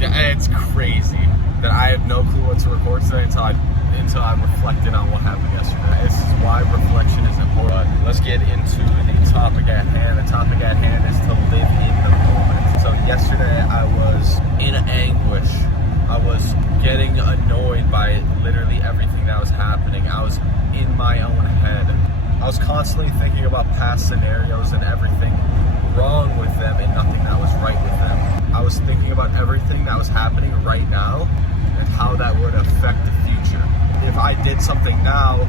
It's crazy that I have no clue what to record today until I reflected on what happened yesterday. This is why reflection is important. Let's get into the topic at hand. The topic at hand is to live in the moment. So yesterday I was in anguish. I was getting annoyed by literally everything that was happening. I was in my own head. I was constantly thinking about past scenarios and everything wrong with them and nothing that was right with them. I was thinking about everything that was happening right now and how that would affect the future. If I did something now,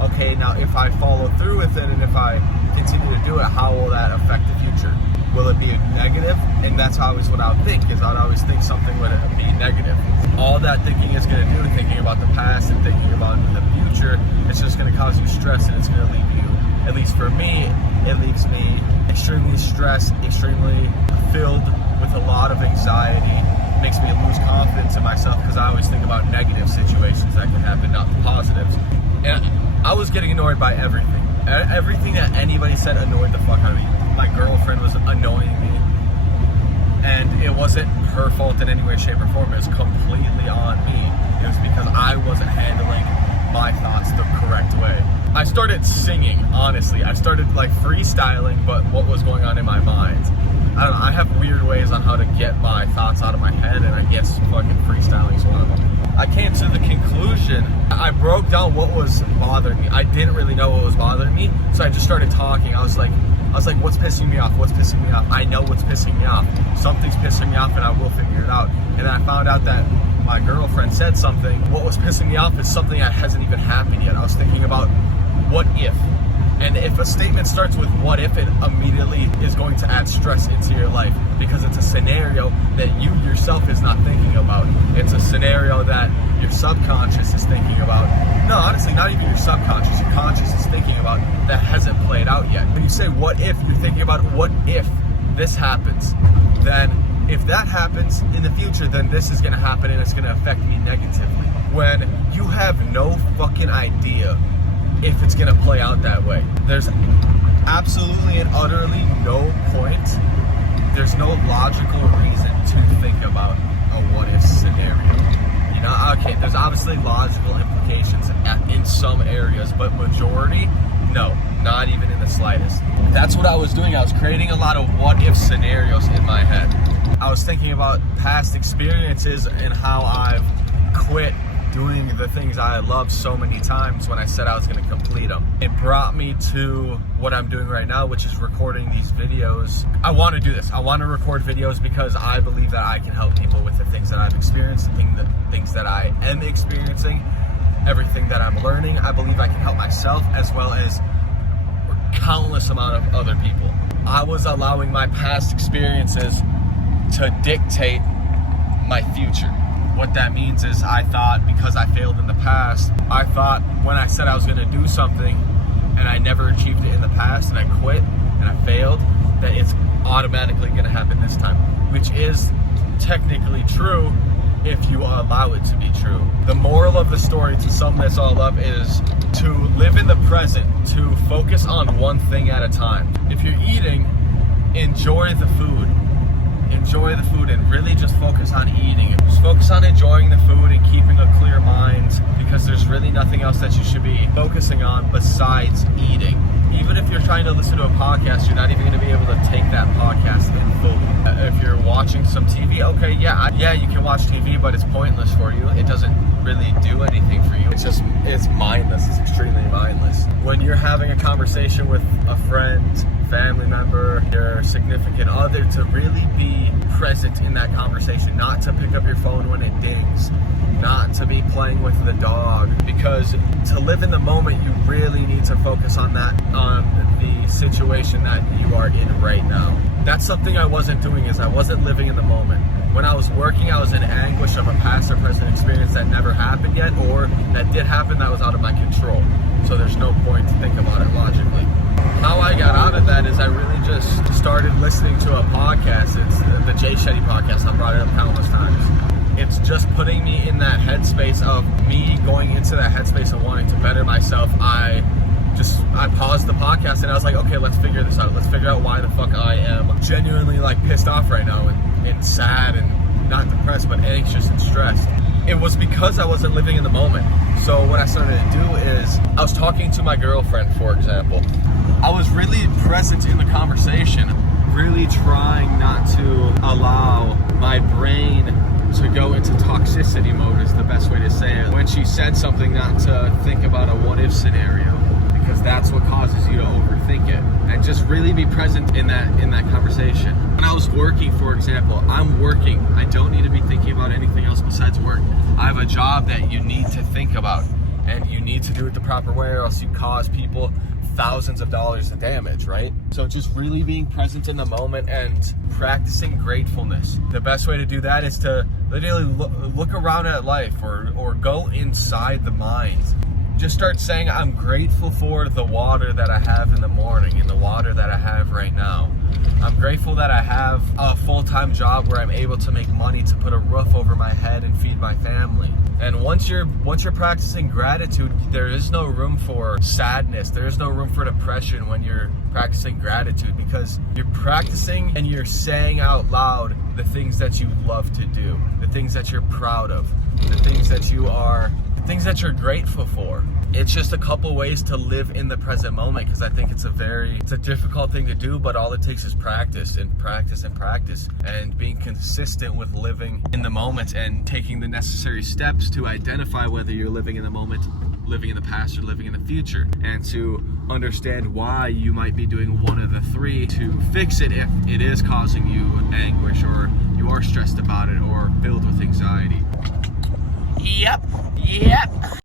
okay, now if I follow through with it and if I continue to do it, how will that affect the future? Will it be a negative? And that's always what I would think, is I'd always think something would be negative. All that thinking is going to do, thinking about the past and thinking about the future, it's just going to cause you stress, and it's going to leave you, at least for me, it leaves me extremely stressed, extremely filled with a lot of anxiety. It makes me lose confidence in myself because I always think about negative situations that can happen, not the positives. And I was getting annoyed by everything. Everything that anybody said annoyed the fuck out of me. My girlfriend was annoying me, and it wasn't her fault in any way, shape, or form. It was completely on me. It was because I wasn't handling my thoughts the correct way. I started singing, honestly. I started like freestyling, but what was going on in my mind. I don't know, I have weird ways on how to get my thoughts out of my head, and I guess fucking freestyling is one of them. I came to the conclusion, I broke down what was bothering me. I didn't really know what was bothering me, so I just started talking. I was like, what's pissing me off? What's pissing me off? I know what's pissing me off. Something's pissing me off, and I will figure it out. And then I found out that my girlfriend said something. What was pissing me off is something that hasn't even happened yet. I was thinking about what if. And if a statement starts with what if, it immediately is going to add stress into your life because it's a scenario that you yourself is not thinking about. It's a scenario that your subconscious is thinking about. No, honestly, not even your subconscious. Your conscious is thinking about that hasn't played out yet. When you say what if, you're thinking about what if this happens. Then if that happens in the future, then this is going to happen and it's going to affect me negatively. When you have no fucking idea if it's going to play out that way. There's absolutely and utterly no point. There's no logical reason to think about a what if scenario. You know, okay, there's obviously logical implications in some areas, but majority, no, not even in the slightest. That's what I was doing. I was creating a lot of what if scenarios in my head. I was thinking about past experiences and how I've quit doing the things I loved so many times when I said I was going to complete them. It brought me to what I'm doing right now, which is recording these videos. I want to do this. I want to record videos because I believe that I can help people with the things that I've experienced, the things that I am experiencing, everything that I'm learning. I believe I can help myself as well as countless amount of other people. I was allowing my past experiences to dictate my future. What that means is I thought because I failed in the past, I thought when I said I was going to do something and I never achieved it in the past and I quit and I failed, that it's automatically going to happen this time, which is technically true if you allow it to be true. The moral of the story, to sum this all up, is to live in the present, to focus on one thing at a time. If you're eating, enjoy the food. Enjoy the food and really just focus on eating. Just focus on enjoying the food and keeping a clear mind, because there's really nothing else that you should be focusing on besides eating. Even if you're trying to listen to a podcast, you're not even going to be able to take that podcast in full. If you're watching some TV, okay, yeah, you can watch TV, but it's pointless for you. It doesn't really do anything for you. It's mindless. It's extremely mindless. When you're having a conversation with a friend, family member, your significant other, to really be present in that conversation, not to pick up your phone when it dings, not to be playing with the dog, because to live in the moment, you really need to focus on that, on the situation that you are in right now. That's something I wasn't doing, is I wasn't living in the moment. When I was working, I was in anguish of a past or present experience that never happened yet, or that did happen that was out of my control. So there's no point to think about it logically. How I got out of that is I really just started listening to a podcast. It's the Jay Shetty podcast. I brought it up countless times. It's just putting me in that headspace of me going into that headspace of wanting to better myself. I paused the podcast and I was like, okay, let's figure this out. Let's figure out why the fuck I am genuinely like pissed off right now and sad and not depressed, but anxious and stressed. It was because I wasn't living in the moment. So what I started to do is, I was talking to my girlfriend, for example. I was really present in the conversation, really trying not to allow my brain to go into toxicity mode, is the best way to say it. When she said something, not to think about a what-if scenario, because that's what causes you to overthink it. And just really be present in that conversation. When I was working, for example, I'm working. I don't need to be thinking about anything else besides work. I have a job that you need to think about, and you need to do it the proper way, or else you cause people thousands of dollars of damage, right? So just really being present in the moment and practicing gratefulness. The best way to do that is to literally look around at life, or go inside the mind. Just start saying, I'm grateful for the water that I have in the morning and the water that I have right now. I'm grateful that I have a full-time job where I'm able to make money to put a roof over my head and feed my family. And once you're practicing gratitude, there is no room for sadness. There is no room for depression when you're practicing gratitude, because you're practicing and you're saying out loud the things that you love to do, the things that you're proud of, the things that you're grateful for. It's just a couple ways to live in the present moment, because I think it's a difficult thing to do, but all it takes is practice and practice and practice, and being consistent with living in the moment and taking the necessary steps to identify whether you're living in the moment, living in the past, or living in the future, and to understand why you might be doing one of the three to fix it if it is causing you anguish, or you are stressed about it, or filled with anxiety. Yep.